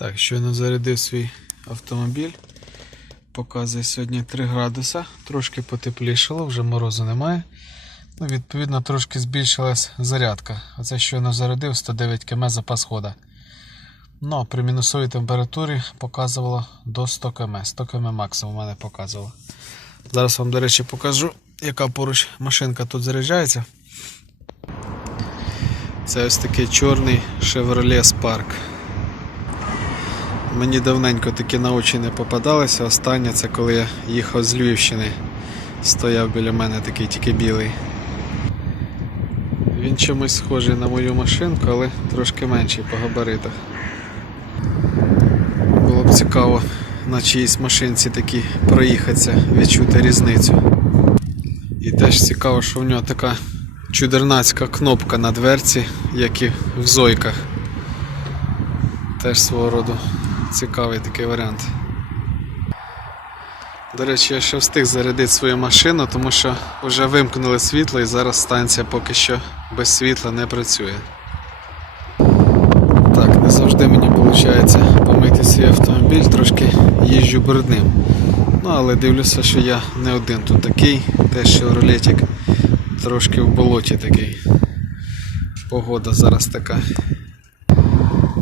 Так, щойно зарядив свій автомобіль. Показує сьогодні 3 градуса, трошки потеплішало, вже морозу немає. Ну, відповідно, трошки збільшилась зарядка. Оце щойно зарядив 109 км запас хода. Ну, при мінусовій температурі показувало до 100 км. 100 км максимум у мене показувало. Зараз вам, до речі, покажу, яка поруч машинка тут заряджається. Це ось такий чорний Chevrolet Spark. Мені давненько такі на очі не попадалися. Останнє це коли я їхав з Львівщини. Стояв біля мене такий тільки білий. Він чимось схожий на мою машинку, але трошки менший по габаритах. Було б цікаво на чиїсь машинці такі проїхатися, відчути різницю. І теж цікаво, що в нього така чудернацька кнопка на дверці, як і в зойках. Теж свого роду цікавий такий варіант. До речі, я ще встиг зарядити свою машину, тому що вже вимкнули світло і зараз станція поки що без світла не працює. Так, не завжди мені виходить помити свій автомобіль, трошки їжджу брудним. Ну, але дивлюся, що я не один тут такий, теж шевролетик трошки в болоті такий. Погода зараз така.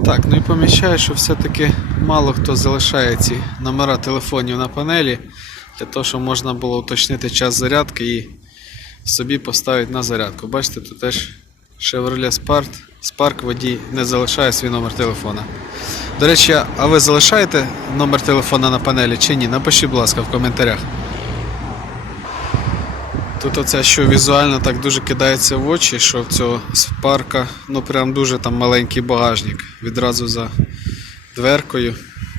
Так, ну і помічаю, що все-таки мало хто залишає ці номера телефонів на панелі для того, щоб можна було уточнити час зарядки і собі поставити на зарядку. Бачите, тут теж Chevrolet Spark, Spark водій не залишає свій номер телефона. До речі, а ви залишаєте номер телефона на панелі чи ні? Напишіть, будь ласка, в коментарях. Тут оце, що візуально так дуже кидається в очі, що в цього спарка ну прям дуже там маленький багажник. Відразу за дверкою,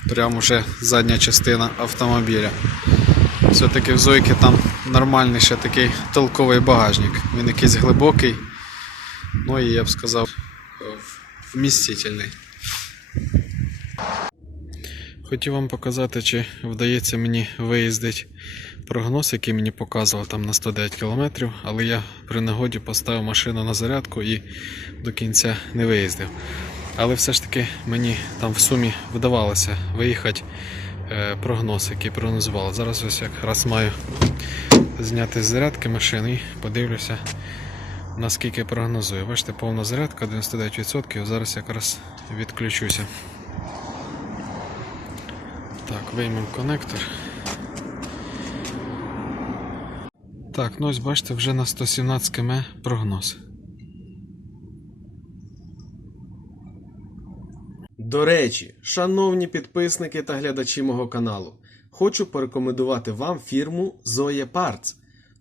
прямо вже задня частина автомобіля. Все-таки в Зойки там нормальний ще такий толковий багажник. Він якийсь глибокий, ну і я б сказав, вмістительний. Хотів вам показати, чи вдається мені виїздити прогноз, який мені показував там на 109 км, але я при нагоді поставив машину на зарядку і до кінця не виїздив. Але все ж таки мені там в сумі вдавалося виїхати е, прогноз, який прогнозували. Зараз ось якраз маю зняти зарядки машини і подивлюся, наскільки прогнозую. Бачите, повна зарядка 99%. Зараз якраз відключуся. Так, виймемо коннектор. Так, ну ось бачите, вже на 117 км прогноз. До речі, шановні підписники та глядачі мого каналу, хочу порекомендувати вам фірму Zoe Parts.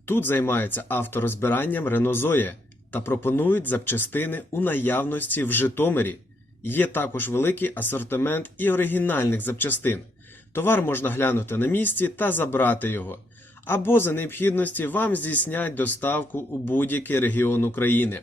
Тут займаються авторозбиранням Renault Zoe та пропонують запчастини у наявності в Житомирі. Є також великий асортимент і оригінальних запчастин. Товар можна глянути на місці та забрати його. Або за необхідності вам здійснять доставку у будь-який регіон України.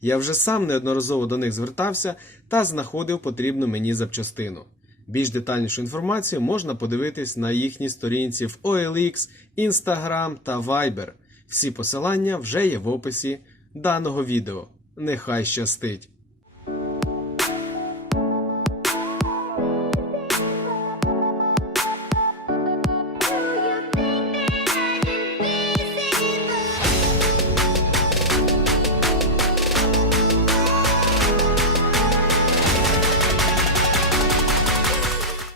Я вже сам неодноразово до них звертався та знаходив потрібну мені запчастину. Більш детальнішу інформацію можна подивитись на їхній сторінці в OLX, Instagram та Viber. Всі посилання вже є в описі даного відео. Нехай щастить!